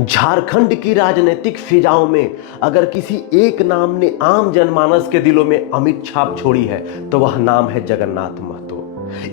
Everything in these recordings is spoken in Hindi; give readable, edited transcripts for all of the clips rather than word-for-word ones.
झारखंड की राजनीतिक फिजाओं में अगर किसी एक नाम ने आम जनमानस के दिलों में अमिट छाप छोड़ी है तो वह नाम है जगन्नाथ महतो।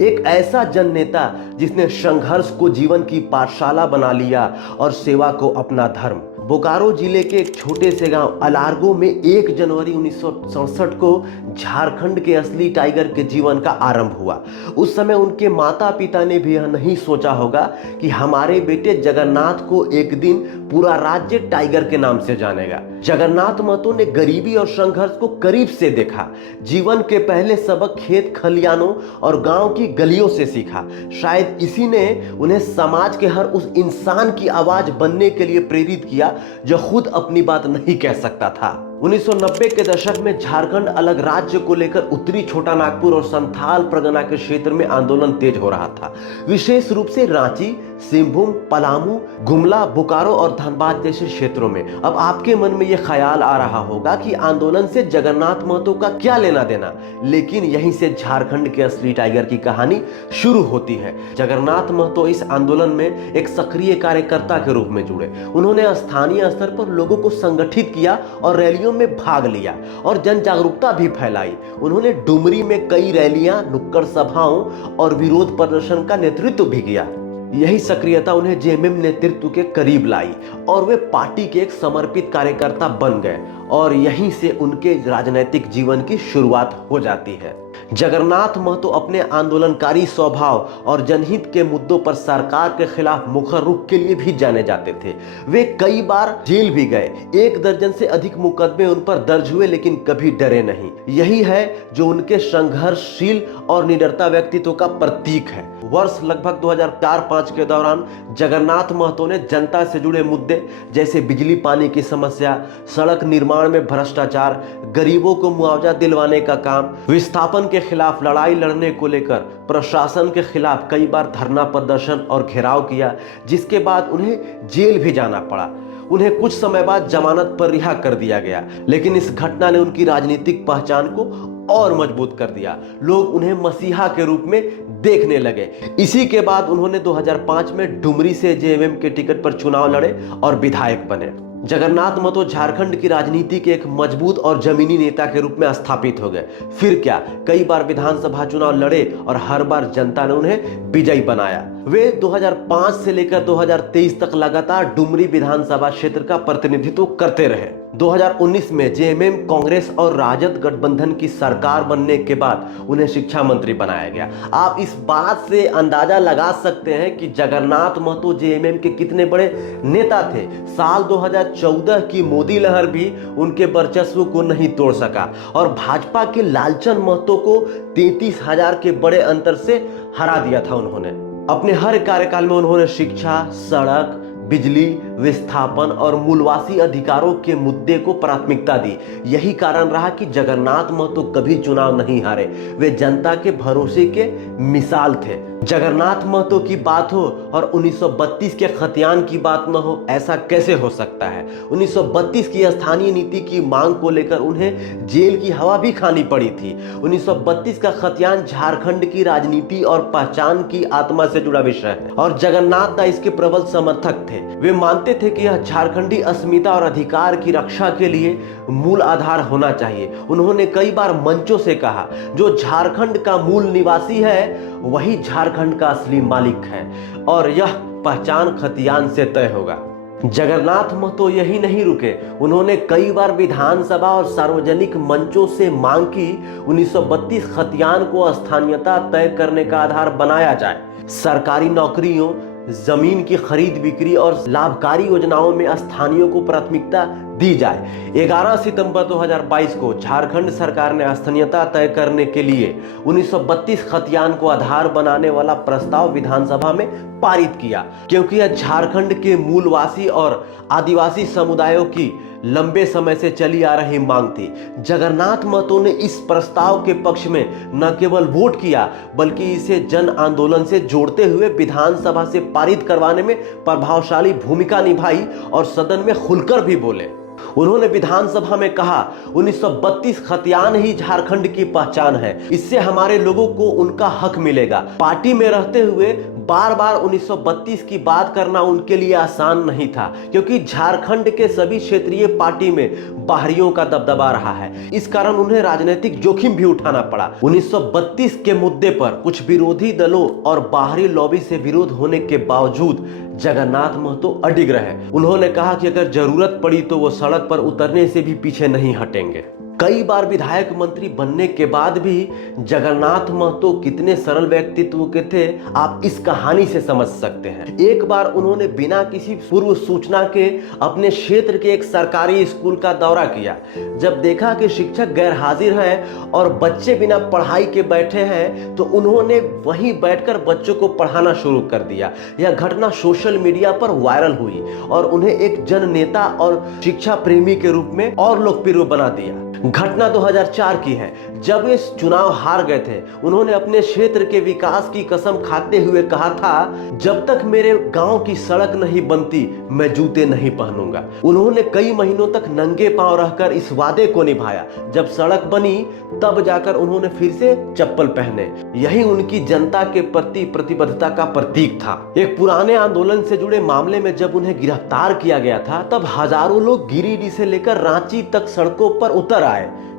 एक ऐसा जन नेता जिसने संघर्ष को जीवन की पाठशाला बना लिया और सेवा को अपना धर्म। बोकारो जिले के एक छोटे से गांव अलारगो में 1 जनवरी 1967 को झारखंड के असली टाइगर के जीवन का आरंभ हुआ। उस समय उनके माता पिता ने भी यह नहीं सोचा होगा कि हमारे बेटे जगन्नाथ को एक दिन पूरा राज्य टाइगर के नाम से जानेगा। जगन्नाथ महतो ने गरीबी और संघर्ष को करीब से देखा। जीवन के पहले सबक खेत खलियानों और गांव की गलियों से सीखा। शायद इसी ने उन्हें समाज के हर उस इंसान की आवाज बनने के लिए प्रेरित किया जो खुद अपनी बात नहीं कह सकता था। 1990 के दशक में झारखंड अलग राज्य को लेकर उत्तरी छोटा नागपुर और संथाल परगना के क्षेत्र में आंदोलन तेज हो रहा था। विशेष रूप से रांची, सिंहभूम, पलामू, गुमला, बोकारो और धनबाद जैसे क्षेत्रों में। अब आपके मन में यह ख्याल आ रहा होगा कि आंदोलन से जगन्नाथ महतो का क्या लेना देना, लेकिन यहीं से झारखंड के असली टाइगर की कहानी शुरू होती है। जगन्नाथ महतो इस आंदोलन में एक सक्रिय कार्यकर्ता के रूप में जुड़े। उन्होंने स्थानीय स्तर पर लोगों को संगठित किया और रैलियों में भाग लिया और जन जागरूकता भी फैलाई। उन्होंने डुमरी में कई रैलियां, नुक्कड़ सभाओं और विरोध प्रदर्शन का नेतृत्व भी किया। यही सक्रियता उन्हें जेएमएम नेतृत्व के करीब लाई और वे पार्टी के एक समर्पित कार्यकर्ता बन गए और यहीं से उनके राजनीतिक जीवन की शुरुआत हो जाती है। जगन्नाथ महतो अपने आंदोलनकारी स्वभाव और जनहित के मुद्दों पर सरकार के खिलाफ मुखर रुख के लिए भी जाने जाते थे। वे कई बार जेल भी गए। 1 दर्जन से अधिक मुकदमे उन पर दर्ज हुए, लेकिन कभी डरे नहीं। यही है जो उनके संघर्षशील और निडरता व्यक्तित्व का प्रतीक है। वर्ष लगभग 2004-05 के दौरान जगन्नाथ महतो ने जनता से जुड़े मुद्दे जैसे बिजली पानी की समस्या, सड़क निर्माण में भ्रष्टाचार, गरीबों को मुआवजा दिलवाने का काम, विस्थापन के खिलाफ लड़ाई लड़ने को लेकर प्रशासन के खिलाफ कई बार धरना प्रदर्शन और घेराव किया, जिसके बाद उन्हें जेल भी जाना पड़ा। उन्हें कुछ समय बाद जमानत पर रिहा कर दिया गया, लेकिन इस घटना ने उनकी राजनीतिक पहचान को और मजबूत कर दिया। लोग उन्हें मसीहा के रूप में देखने लगे। इसी के बाद उन्होंने 2005 में डुमरी से जेएमएम के टिकट पर चुनाव लड़े और विधायक बने। जगन्नाथ महतो झारखंड की राजनीति के एक मजबूत और जमीनी नेता के रूप में स्थापित हो गए। फिर क्या, कई बार विधानसभा चुनाव लड़े और हर बार जनता ने उन्हें विजयी बनाया। वे 2005 से लेकर 2023 तक लगातार डुमरी विधानसभा क्षेत्र का प्रतिनिधित्व करते रहे। 2019 में जेएमएम, कांग्रेस और राजद गठबंधन की सरकार बनने के बाद उन्हें शिक्षा मंत्री बनाया गया। आप इस बात से अंदाजा लगा सकते हैं कि जगन्नाथ महतो जेएमएम के कितने बड़े नेता थे। साल 2014 की मोदी लहर भी उनके वर्चस्व को नहीं तोड़ सका और भाजपा के लालचंद महतो को 33,000 के बड़े अंतर से हरा दिया था। उन्होंने अपने हर कार्यकाल में उन्होंने शिक्षा, सड़क, बिजली, विस्थापन और मूलवासी अधिकारों के मुद्दे को प्राथमिकता दी। यही कारण रहा कि जगन्नाथ महतो कभी चुनाव नहीं हारे। वे जनता के भरोसे के मिसाल थे। जगन्नाथ महतो की बात हो और 1932 के खतियान की बात न हो, ऐसा कैसे हो सकता है। 1932 की स्थानीय नीति की मांग को लेकर उन्हें जेल की हवा भी खानी पड़ी थी। 1932 का खतियान झारखंड की राजनीति और पहचान की आत्मा से जुड़ा विषय है और जगन्नाथ दास इसके प्रबल समर्थक थे। वे मानते थे कि यह झारखंडी अस्मिता और अधिकार की रक्षा के लिए मूल आधार होना चाहिए। उन्होंने कई बार मंचों से कहा, जो झारखंड का मूल निवासी है वही झारखंड का असली मालिक है और यह पहचान खतियान से तय होगा। जगन्नाथ महतो यही नहीं रुके। उन्होंने कई बार विधानसभा और सार्वजनिक मंचों से मांग की 1932 खतियान को स्थानीयता तय करने का आधार बनाया जाए। सरकारी नौकरियों, जमीन की खरीद बिक्री और लाभकारी योजनाओं में स्थानीयों को प्राथमिकता दी जाए। 11 सितंबर 2022 को झारखंड सरकार ने स्थानीयता तय करने के लिए 1932 खतियान को आधार बनाने वाला प्रस्ताव विधानसभा में पारित किया, क्योंकि यह झारखंड के मूलवासी और आदिवासी समुदायों की लंबे समय से चली आ रही मांग थी। जगन्नाथ महतो ने इस प्रस्ताव के पक्ष में न केवल वोट किया, बल्कि इसे जन आंदोलन से जोड़ते हुए विधानसभा से पारित करवाने में प्रभावशाली भूमिका निभाई और सदन में खुलकर भी बोले। उन्होंने विधानसभा में कहा, 1932 खतियान ही झारखंड की पहचान है। इससे हमारे लोगों को उनका हक मिलेगा। पार्टी में रहते हुए बार बार 1932 की बात करना उनके लिए आसान नहीं था, क्योंकि झारखंड के सभी क्षेत्रीय पार्टी में बाहरियों का दबदबा रहा है। इस कारण उन्हें राजनीतिक जोखिम भी उठाना पड़ा। 1932 के मुद्दे पर कुछ विरोधी दलों और बाहरी लॉबी से विरोध होने के बावजूद जगन्नाथ महतो अडिग रहे। उन्होंने कहा कि अगर जरूरत पड़ी तो वो सड़क पर उतरने से भी पीछे नहीं हटेंगे। कई बार विधायक मंत्री बनने के बाद भी जगन्नाथ महतो कितने सरल व्यक्तित्व के थे, आप इस कहानी से समझ सकते हैं। एक बार उन्होंने बिना किसी पूर्व सूचना के अपने क्षेत्र के एक सरकारी स्कूल का दौरा किया। जब देखा कि शिक्षक गैर हाजिर हैं और बच्चे बिना पढ़ाई के बैठे हैं, तो उन्होंने वहीं बैठकर बच्चों को पढ़ाना शुरू कर दिया। यह घटना सोशल मीडिया पर वायरल हुई और उन्हें एक जननेता और शिक्षा प्रेमी के रूप में और लोकप्रिय बना दिया। घटना 2004 की है, जब वे चुनाव हार गए थे। उन्होंने अपने क्षेत्र के विकास की कसम खाते हुए कहा था, जब तक मेरे गांव की सड़क नहीं बनती मैं जूते नहीं पहनूंगा। उन्होंने कई महीनों तक नंगे पांव रहकर इस वादे को निभाया। जब सड़क बनी तब जाकर उन्होंने फिर से चप्पल पहने। यही उनकी जनता के प्रति प्रतिबद्धता का प्रतीक था। एक पुराने आंदोलन से जुड़े मामले में जब उन्हें गिरफ्तार किया गया था, तब हजारों लोग गिरिडीह से लेकर रांची तक सड़कों पर उतर आए।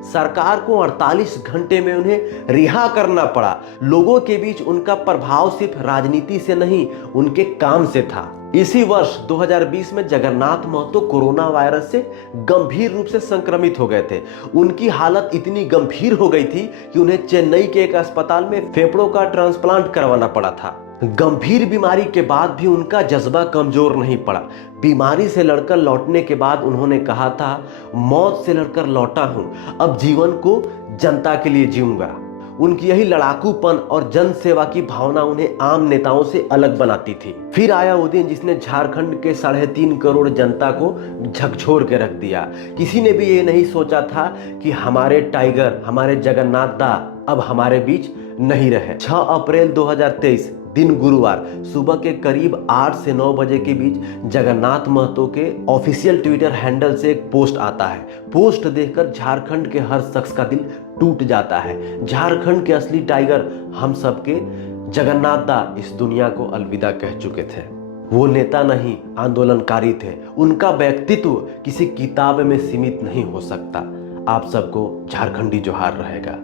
सरकार को 48 घंटे में उन्हें रिहा करना पड़ा। लोगों के बीच उनका प्रभाव सिर्फ राजनीति से नहीं, उनके काम से था। इसी वर्ष 2020 में जगन्नाथ महतो कोरोना वायरस से गंभीर रूप से संक्रमित हो गए थे। उनकी हालत इतनी गंभीर हो गई थी कि उन्हें चेन्नई के एक अस्पताल में फेफड़ों का ट्रांसप्लांट करवाना पड़ा था। गंभीर बीमारी के बाद भी उनका जज्बा कमजोर नहीं पड़ा। बीमारी से लड़कर लौटने के बाद उन्होंने कहा था, मौत से लड़कर लौटा हूं, अब जीवन को जनता के लिए जीऊंगा। उनकी यही लड़ाकूपन और जन सेवा की भावना उन्हें आम नेताओं से अलग बनाती थी। फिर आया वो दिन जिसने झारखंड के 3.5 करोड़ जनता को झकझोर के रख दिया। किसी ने भी ये नहीं सोचा था कि हमारे टाइगर, हमारे जगन्नाथ दा अब हमारे बीच नहीं रहे। 6 अप्रैल 2023 दिन गुरुवार सुबह के करीब 8 से 9 बजे के बीच जगन्नाथ महतो के ऑफिशियल ट्विटर हैंडल से एक पोस्ट आता है। पोस्ट देखकर झारखंड के हर शख्स का दिल टूट जाता है। झारखंड के असली टाइगर, हम सबके जगन्नाथ दा इस दुनिया को अलविदा कह चुके थे। वो नेता नहीं, आंदोलनकारी थे। उनका व्यक्तित्व किसी किताब में सीमित नहीं हो सकता। आप सबको झारखंडी जोहार रहेगा।